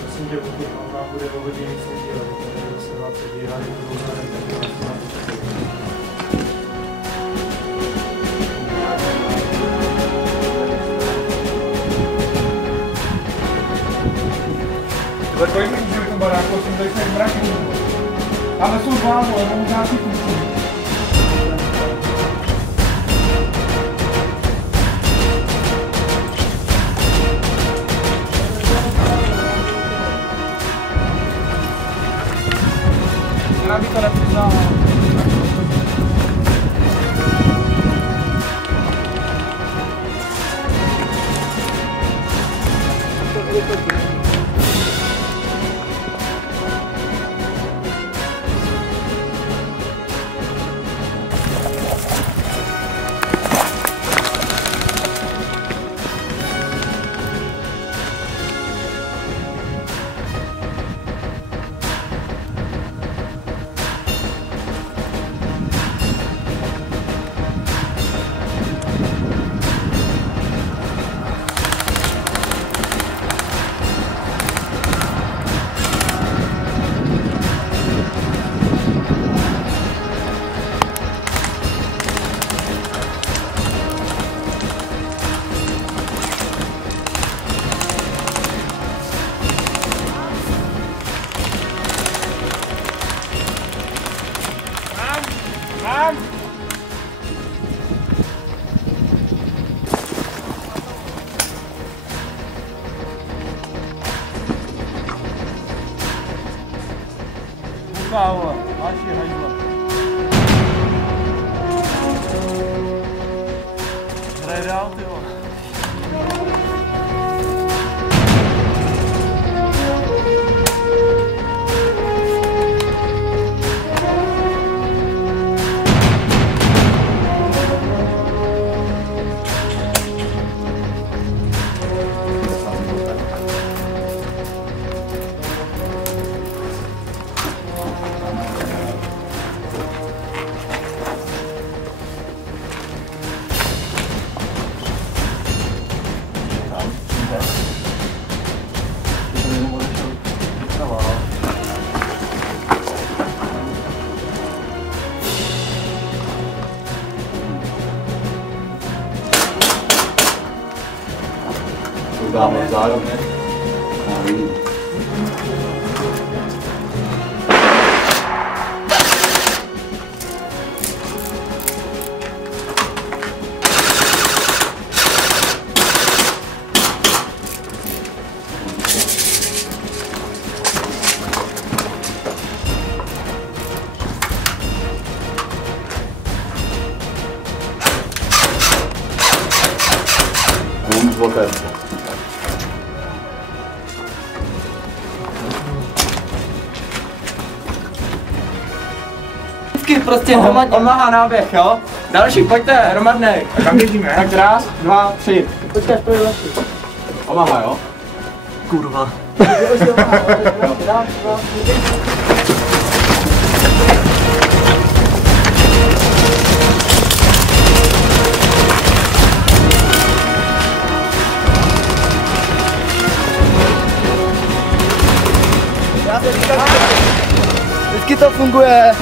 prosím tě, pokud vám bude o hodně víc lidí, ale to zase 20 výhrady, budou vzhledem taky na Tohle kolik mi může v tom baráku, jsem tady se mraky. Ale jsou dva, ale mám možná si kuchů. Já bych to nepřiznal. Calma, acho que vai legal, teu. Dáme zároveň. Prostě hromadně. On má náběh, jo? Další, pojďte, hromadnej. A kam běžíme? Tak raz, dva, tři. Počkej, pojď další. Omaha, jo? Kurva. Vždycky to funguje.